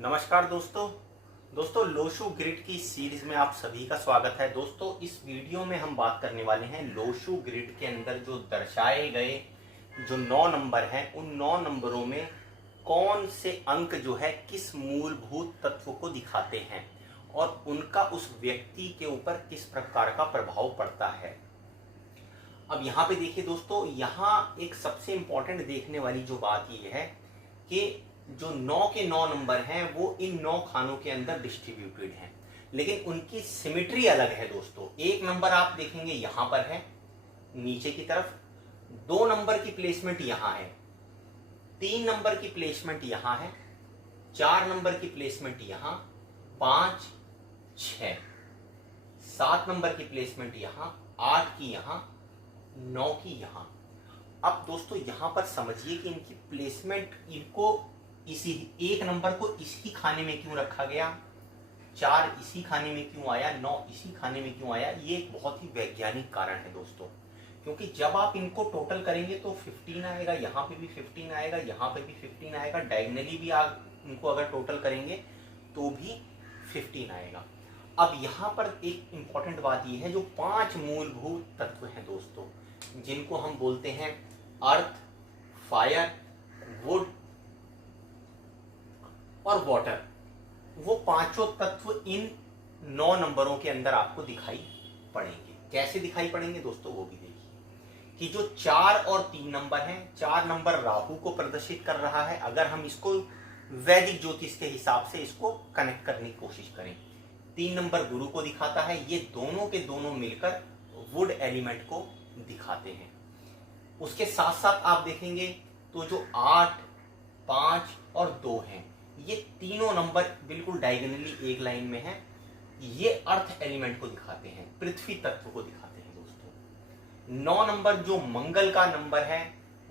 नमस्कार दोस्तों Lo Shu grid की सीरीज में आप सभी का स्वागत है। दोस्तों इस वीडियो में हम बात करने वाले हैं लोशो ग्रिड के अंदर जो दर्शाए गए जो 9 नंबर हैं उन 9 नंबरों में कौन से अंक जो है किस मूलभूत तत्व को दिखाते हैं और उनका उस व्यक्ति के ऊपर किस प्रकार का प्रभाव पड़ता है। अब यहाँ पे देखिए दोस्तों, यहाँ एक सबसे इंपॉर्टेंट देखने वाली जो बात ये है कि जो 9 के 9 नंबर हैं वो इन 9 खानों के अंदर डिस्ट्रीब्यूटेड हैं, लेकिन उनकी सिमेट्री अलग है दोस्तों। एक नंबर आप देखेंगे यहां पर है नीचे की तरफ, 2 नंबर की प्लेसमेंट यहां है, 3 नंबर की प्लेसमेंट यहां है, 4 नंबर की प्लेसमेंट यहां, 5, 6, 7 नंबर की प्लेसमेंट यहां, 8 की यहां, 9 की यहां। अब दोस्तों यहां पर समझिए कि इनकी प्लेसमेंट, इनको इसी एक नंबर को इसी खाने में क्यों रखा गया, 4 इसी खाने में क्यों आया, 9 इसी खाने में क्यों आया, ये एक बहुत ही वैज्ञानिक कारण है दोस्तों। क्योंकि जब आप इनको टोटल करेंगे तो 15 आएगा, यहाँ पे भी 15 आएगा, यहाँ पे भी 15 आएगा, डायगनली भी आप इनको अगर टोटल करेंगे तो भी 15 आएगा। अब यहाँ पर एक इंपॉर्टेंट बात यह है, जो 5 मूलभूत तत्व हैं दोस्तों, जिनको हम बोलते हैं अर्थ, फायर, वुड और वाटर, वो पांचों तत्व इन 9 नंबरों के अंदर आपको दिखाई पड़ेंगे। कैसे दिखाई पड़ेंगे दोस्तों वो भी देखिए कि जो 4 और 3 नंबर हैं, 4 नंबर राहु को प्रदर्शित कर रहा है। अगर हम इसको वैदिक ज्योतिष के हिसाब से इसको कनेक्ट करने की कोशिश करें, 3 नंबर गुरु को दिखाता है। ये दोनों के दोनों मिलकर वुड एलिमेंट को दिखाते हैं। उसके साथ साथ आप देखेंगे तो जो 8, 5 और 2 हैं, ये तीनों नंबर बिल्कुल डायगोनली एक लाइन में हैं। ये अर्थ एलिमेंट को दिखाते हैं, पृथ्वी तत्व को दिखाते हैं दोस्तों। 9 नंबर जो मंगल का नंबर है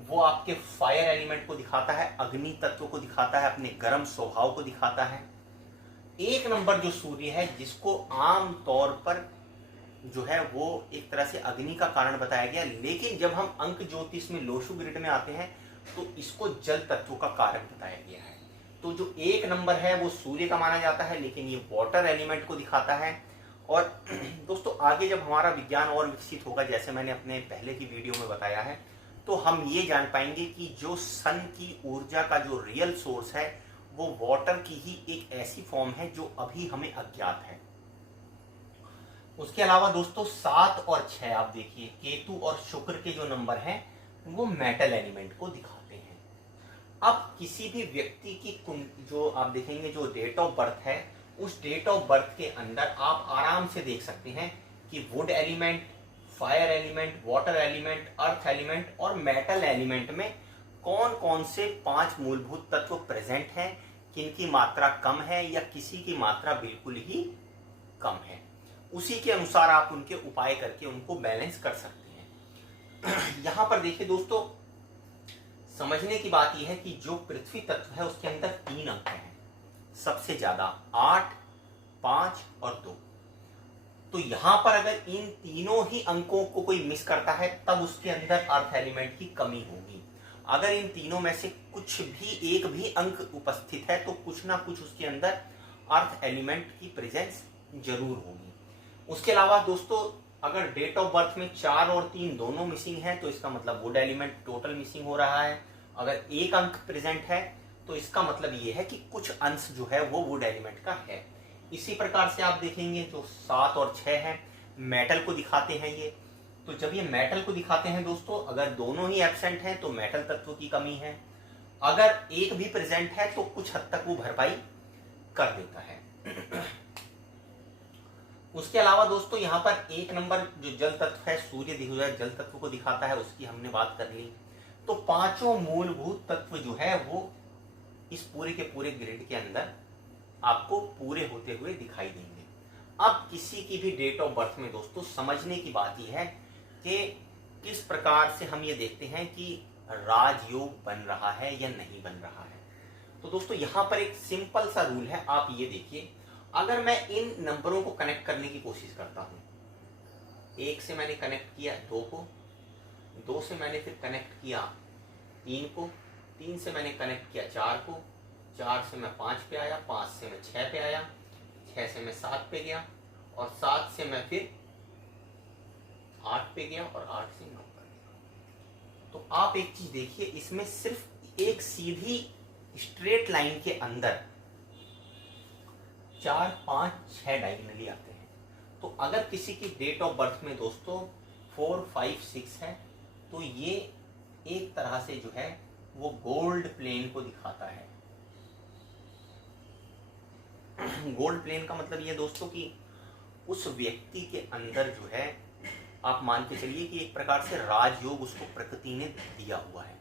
वो आपके फायर एलिमेंट को दिखाता है, अग्नि तत्व को दिखाता है, अपने गर्म स्वभाव को दिखाता है। 1 नंबर जो सूर्य है, जिसको आम तौर पर जो है वो एक तरह से अग्नि का कारण बताया गया, लेकिन जब हम अंक ज्योतिष में लोशो ग्रिड में आते हैं तो इसको जल तत्व का कारक बताया गया है। तो जो 1 नंबर है वो सूर्य का माना जाता है, लेकिन ये वाटर एलिमेंट को दिखाता है। और दोस्तों आगे जब हमारा विज्ञान और विकसित होगा, जैसे मैंने अपने पहले की वीडियो में बताया है, तो हम ये जान पाएंगे कि जो सन की ऊर्जा का जो रियल सोर्स है वो वाटर की ही एक ऐसी फॉर्म है जो अभी हमें अज्ञात है। उसके अलावा दोस्तों 7 और 6 आप देखिए, केतु और शुक्र के जो नंबर हैं वो मेटल एलिमेंट को दिखाते हैं। अब किसी भी व्यक्ति की जो आप देखेंगे जो डेट ऑफ बर्थ है, उस डेट ऑफ बर्थ के अंदर आप आराम से देख सकते हैं कि would element, fire element, water element, earth element और मेटल एलिमेंट में कौन कौन से 5 मूलभूत तत्व प्रेजेंट हैं, किनकी मात्रा कम है या किसी की मात्रा बिल्कुल ही कम है। उसी के अनुसार आप उनके उपाय करके उनको बैलेंस कर सकते हैं। यहां पर देखिए दोस्तों, समझने की बात यह है कि जो पृथ्वी तत्व है उसके अंदर 3 अंक हैं सबसे ज्यादा, 8, 5 और 2। तो यहां पर अगर इन तीनों ही अंकों को कोई मिस करता है तब उसके अंदर अर्थ एलिमेंट की कमी होगी। अगर इन तीनों में से कुछ भी एक भी अंक उपस्थित है तो कुछ ना कुछ उसके अंदर अर्थ एलिमेंट की प्रेजेंस जरूर होगी। उसके अलावा दोस्तों अगर डेट ऑफ बर्थ में 4 और 3 दोनों मिसिंग है तो इसका मतलब वुड एलिमेंट टोटल मिसिंग हो रहा है। अगर एक अंक प्रेजेंट है तो इसका मतलब ये है कि कुछ अंश जो है वो वुड एलिमेंट का है। इसी प्रकार से आप देखेंगे जो 7 और 6 है मेटल को दिखाते हैं ये। तो जब ये मेटल को दिखाते हैं दोस्तों, अगर दोनों ही एब्सेंट हैं तो मेटल तत्व की कमी है, अगर एक भी प्रेजेंट है तो कुछ हद तक वो भरपाई कर देता है। उसके अलावा दोस्तों यहाँ पर 1 नंबर जो जल तत्व है, सूर्य जल तत्व को दिखाता है, उसकी हमने बात कर ली। तो 5 मूलभूत तत्व जो है वो इस पूरे के पूरे ग्रिड के अंदर आपको पूरे होते हुए दिखाई देंगे। अब किसी की भी डेट ऑफ बर्थ में दोस्तों समझने की बात यह है कि किस प्रकार से हम ये देखते हैं कि राजयोग बन रहा है या नहीं बन रहा है। तो दोस्तों यहाँ पर एक सिंपल सा रूल है, आप ये देखिए, अगर मैं इन नंबरों को कनेक्ट करने की कोशिश करता हूं, 1 से मैंने कनेक्ट किया 2 को, 2 से मैंने फिर कनेक्ट किया 3 को, 3 से मैंने कनेक्ट किया 4 को, 4 से मैं 5 पे आया, 5 से मैं 6 पे आया, 6 से मैं 7 पे गया और 7 से मैं फिर 8 पे गया और 8 से 9 पर गया। तो आप एक चीज देखिए, इसमें सिर्फ एक सीधी स्ट्रेट लाइन के अंदर 4, 5, 6 डायगोनली आते हैं। तो अगर किसी की डेट ऑफ बर्थ में दोस्तों 4, 5, 6 है तो ये एक तरह से जो है वो गोल्ड प्लेन को दिखाता है। गोल्ड प्लेन का मतलब ये दोस्तों कि उस व्यक्ति के अंदर जो है, आप मान के चलिए कि एक प्रकार से राजयोग उसको प्रकृति ने दिया हुआ है।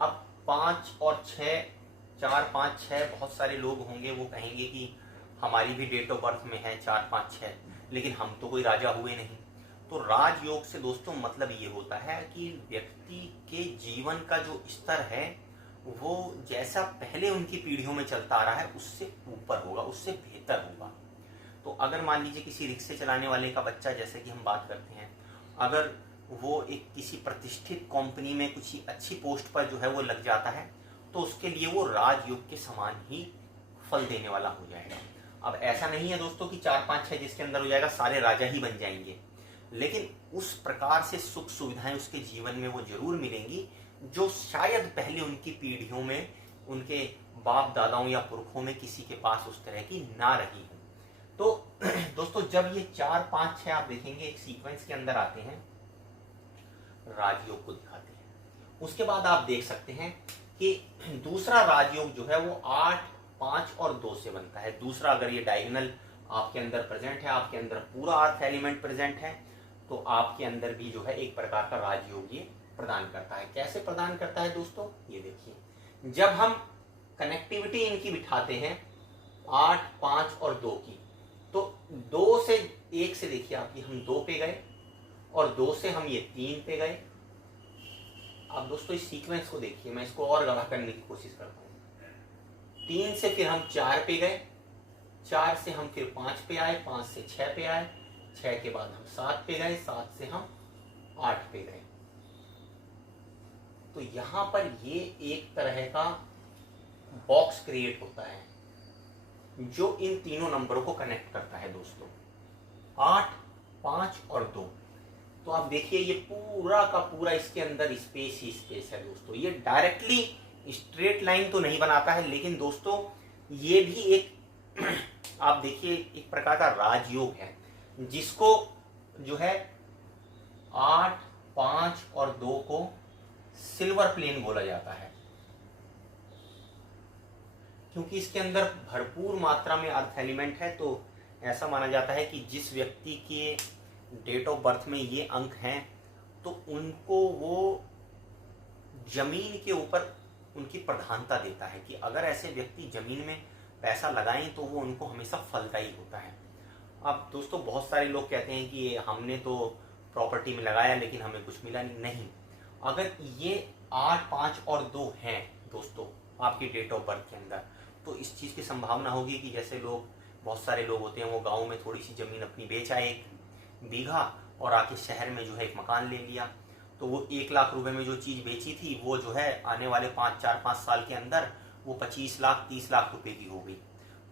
अब 5 और 6, 4, 5, 6, बहुत सारे लोग होंगे वो कहेंगे कि हमारी भी डेट ऑफ बर्थ में है 4, 5, 6, लेकिन हम तो कोई राजा हुए नहीं। तो राजयोग से दोस्तों मतलब ये होता है कि व्यक्ति के जीवन का जो स्तर है वो जैसा पहले उनकी पीढ़ियों में चलता आ रहा है उससे ऊपर होगा, उससे बेहतर होगा। तो अगर मान लीजिए किसी रिक्शे चलाने वाले का बच्चा, जैसे कि हम बात करते हैं, अगर वो एक किसी प्रतिष्ठित कंपनी में कुछ अच्छी पोस्ट पर जो है वो लग जाता है तो उसके लिए वो राजयोग के समान ही फल देने वाला हो जाएगा। अब ऐसा नहीं है दोस्तों कि 4, 5, 6 जिसके अंदर हो जाएगा सारे राजा ही बन जाएंगे, लेकिन उस प्रकार से सुख सुविधाएं उसके जीवन में वो जरूर मिलेंगी जो शायद पहले उनकी पीढ़ियों में, उनके बाप दादाओं या पुरखों में किसी के पास उस तरह की ना रही हो। तो दोस्तों जब ये 4, 5, 6 आप देखेंगे एक सीक्वेंस के अंदर आते हैं, राजयोग को दिखाते हैं। उसके बाद आप देख सकते हैं कि दूसरा राजयोग जो है वो 8, 5 और 2 से बनता है। दूसरा, अगर ये डायगोनल आपके अंदर प्रेजेंट है, आपके अंदर पूरा अर्थ एलिमेंट प्रेजेंट है, तो आपके अंदर भी जो है एक प्रकार का राजयोग ये प्रदान करता है। कैसे प्रदान करता है दोस्तों, ये देखिए, जब हम कनेक्टिविटी इनकी बिठाते हैं 8, 5 और 2 की, तो 2 से 1 से देखिए आप, हम 2 पे गए और 2 से हम ये 3 पे गए। अब दोस्तों इस सीक्वेंस को देखिए, मैं इसको और गवाह करने की कोशिश करता हूं। 3 से फिर हम 4 पे गए, 4 से हम फिर 5 पे आए, 5 से 6 पे आए, 6 के बाद हम 7 पे गए, 7 से हम 8 पे गए। तो यहां पर ये एक तरह का बॉक्स क्रिएट होता है जो इन तीनों नंबरों को कनेक्ट करता है दोस्तों, 8, 5 और 2। तो आप देखिए ये पूरा का पूरा इसके अंदर स्पेस ही स्पेस है दोस्तों। ये डायरेक्टली स्ट्रेट लाइन तो नहीं बनाता है, लेकिन दोस्तों ये भी एक आप देखिए एक प्रकार का राजयोग है जिसको जो है 8, 5 और 2 को सिल्वर प्लेन बोला जाता है, क्योंकि इसके अंदर भरपूर मात्रा में अर्थ एलिमेंट है। तो ऐसा माना जाता है कि जिस व्यक्ति के डेट ऑफ बर्थ में ये अंक हैं तो उनको वो जमीन के ऊपर उनकी प्रधानता देता है, कि अगर ऐसे व्यक्ति जमीन में पैसा लगाएं तो वो उनको हमेशा फलदायी होता है। अब दोस्तों बहुत सारे लोग कहते हैं कि हमने तो प्रॉपर्टी में लगाया लेकिन हमें कुछ मिला नहीं। अगर ये 8, 5 और 2 हैं दोस्तों आपकी डेट ऑफ बर्थ के अंदर, तो इस चीज़ की संभावना होगी कि जैसे लोग, बहुत सारे लोग होते हैं वो गांव में थोड़ी सी ज़मीन अपनी बेच आए 1 बीघा और आके शहर में जो है एक मकान ले लिया। तो वो 1 लाख रुपए में जो चीज़ बेची थी वो जो है आने वाले 4-5 साल के अंदर वो 25 लाख 30 लाख रुपए की हो गई।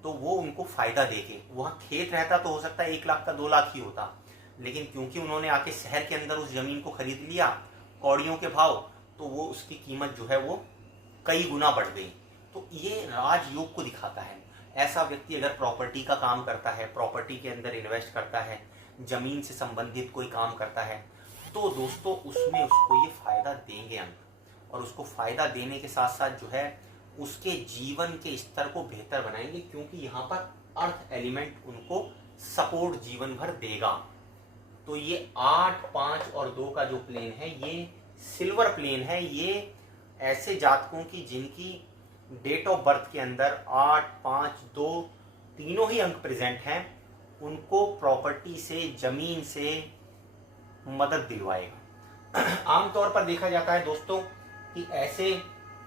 तो वो उनको फ़ायदा देके, वहाँ खेत रहता तो हो सकता है 1 लाख का 2 लाख ही होता, लेकिन क्योंकि उन्होंने आके शहर के अंदर उस ज़मीन को खरीद लिया कौड़ियों के भाव, तो वो उसकी कीमत जो है वो कई गुना बढ़ गई। तो ये राजयोग को दिखाता है। ऐसा व्यक्ति अगर प्रॉपर्टी का काम करता है, प्रॉपर्टी के अंदर इन्वेस्ट करता है, जमीन से संबंधित कोई काम करता है, तो दोस्तों उसमें उसको ये फायदा देंगे अंक, और उसको फायदा देने के साथ साथ जो है उसके जीवन के स्तर को बेहतर बनाएंगे, क्योंकि यहाँ पर अर्थ एलिमेंट उनको सपोर्ट जीवन भर देगा। तो ये 8, 5 और 2 का जो प्लेन है ये सिल्वर प्लेन है। ये ऐसे जातकों की जिनकी डेट ऑफ बर्थ के अंदर 8, 5, 2 तीनों ही अंक प्रेजेंट हैं, उनको प्रॉपर्टी से, जमीन से मदद दिलवाएगा। आमतौर पर देखा जाता है दोस्तों कि ऐसे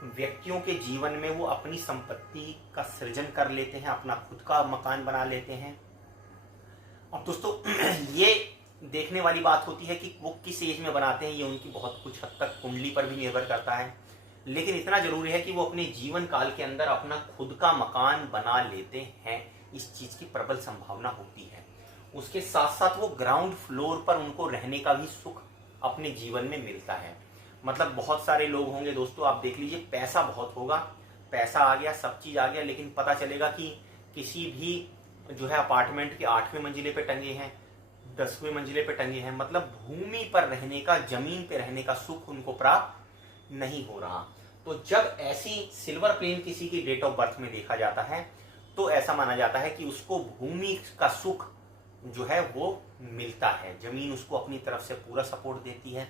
व्यक्तियों के जीवन में वो अपनी संपत्ति का सृजन कर लेते हैं, अपना खुद का मकान बना लेते हैं। अब दोस्तों ये देखने वाली बात होती है कि वो किस एज में बनाते हैं, ये उनकी बहुत कुछ हद तक कुंडली पर भी निर्भर करता है। लेकिन इतना जरूरी है कि वो अपने जीवन काल के अंदर अपना खुद का मकान बना लेते हैं, इस चीज की प्रबल संभावना होती है। उसके साथ साथ वो ग्राउंड फ्लोर पर उनको रहने का भी सुख अपने जीवन में मिलता है। मतलब बहुत सारे लोग होंगे दोस्तों, आप देख लीजिए, पैसा बहुत होगा, पैसा आ गया, सब चीज आ गया, लेकिन पता चलेगा कि किसी भी जो है अपार्टमेंट के 8वें मंजिले पे टंगे हैं, 10वें मंजिले पे टंगे हैं, मतलब भूमि पर रहने का, जमीन पे रहने का सुख उनको प्राप्त नहीं हो रहा। तो जब ऐसी सिल्वर प्लेन किसी की डेट ऑफ बर्थ में देखा जाता है तो ऐसा माना जाता है कि उसको भूमि का सुख जो है वो मिलता है, जमीन उसको अपनी तरफ से पूरा सपोर्ट देती है।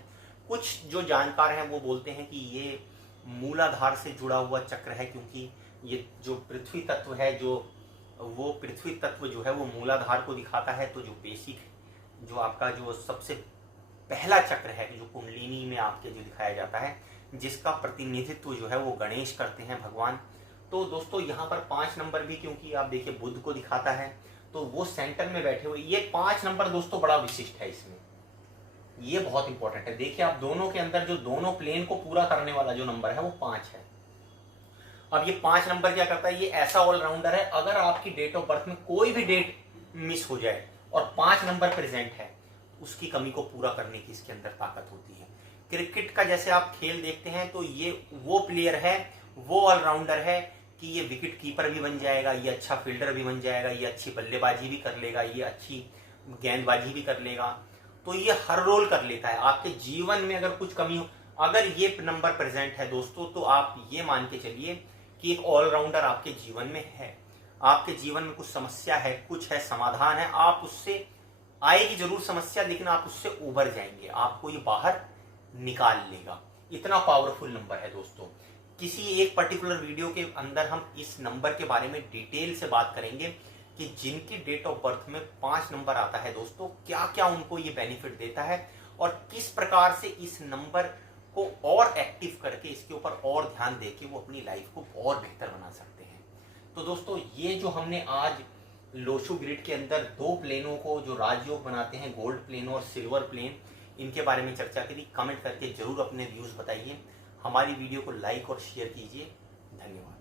कुछ जो जानकार हैं वो बोलते हैं कि ये मूलाधार से जुड़ा हुआ चक्र है, क्योंकि ये जो पृथ्वी तत्व है, जो वो पृथ्वी तत्व जो है वो मूलाधार को दिखाता है। तो जो बेसिक, जो आपका जो सबसे पहला चक्र है, जो कुंडलिनी में आपके जो दिखाया जाता है, जिसका प्रतिनिधित्व जो है वो गणेश करते हैं भगवान। तो दोस्तों यहाँ पर 5 नंबर भी, क्योंकि आप देखिए बुध को दिखाता है, तो वो सेंटर में बैठे हुए, ये 5 नंबर दोस्तों बड़ा विशिष्ट है इसमें, ये बहुत इंपॉर्टेंट है। देखिए आप दोनों के अंदर जो दोनों प्लेन को पूरा करने वाला जो नंबर है वो 5 है। अब ये 5 नंबर क्या करता है, ये ऐसा ऑलराउंडर है, अगर आपकी डेट ऑफ बर्थ में कोई भी डेट मिस हो जाए और 5 नंबर प्रेजेंट है, उसकी कमी को पूरा करने की इसके अंदर ताकत होती है। क्रिकेट का जैसे आप खेल देखते हैं तो ये वो प्लेयर है, वो ऑलराउंडर है कि ये विकेट कीपर भी बन जाएगा, ये अच्छा फील्डर भी बन जाएगा, ये अच्छी बल्लेबाजी भी कर लेगा, ये अच्छी गेंदबाजी भी कर लेगा। तो ये हर रोल कर लेता है। आपके जीवन में अगर कुछ कमी हो, अगर ये नंबर प्रेजेंट है दोस्तों, तो आप ये मान के चलिए कि एक ऑलराउंडर आपके जीवन में है। आपके जीवन में कुछ समस्या है, कुछ है, समाधान है, आप उससे आएगी जरूर समस्या, लेकिन आप उससे उबर जाएंगे, आपको ये बाहर निकाल लेगा। इतना पावरफुल नंबर है दोस्तों। किसी एक पर्टिकुलर वीडियो के अंदर हम इस नंबर के बारे में डिटेल से बात करेंगे कि जिनकी डेट ऑफ बर्थ में 5 नंबर आता है दोस्तों, क्या क्या उनको ये बेनिफिट देता है और किस प्रकार से इस नंबर को और एक्टिव करके इसके ऊपर और ध्यान देके वो अपनी लाइफ को और बेहतर बना सकते हैं। तो दोस्तों ये जो हमने आज लोशु ग्रिड के अंदर 2 प्लेनों को जो राजयोग बनाते हैं, गोल्ड प्लेन और सिल्वर प्लेन, इनके बारे में चर्चा करी। कमेंट करके जरूर अपने व्यूज बताइए। हमारी वीडियो को लाइक और शेयर कीजिए। धन्यवाद।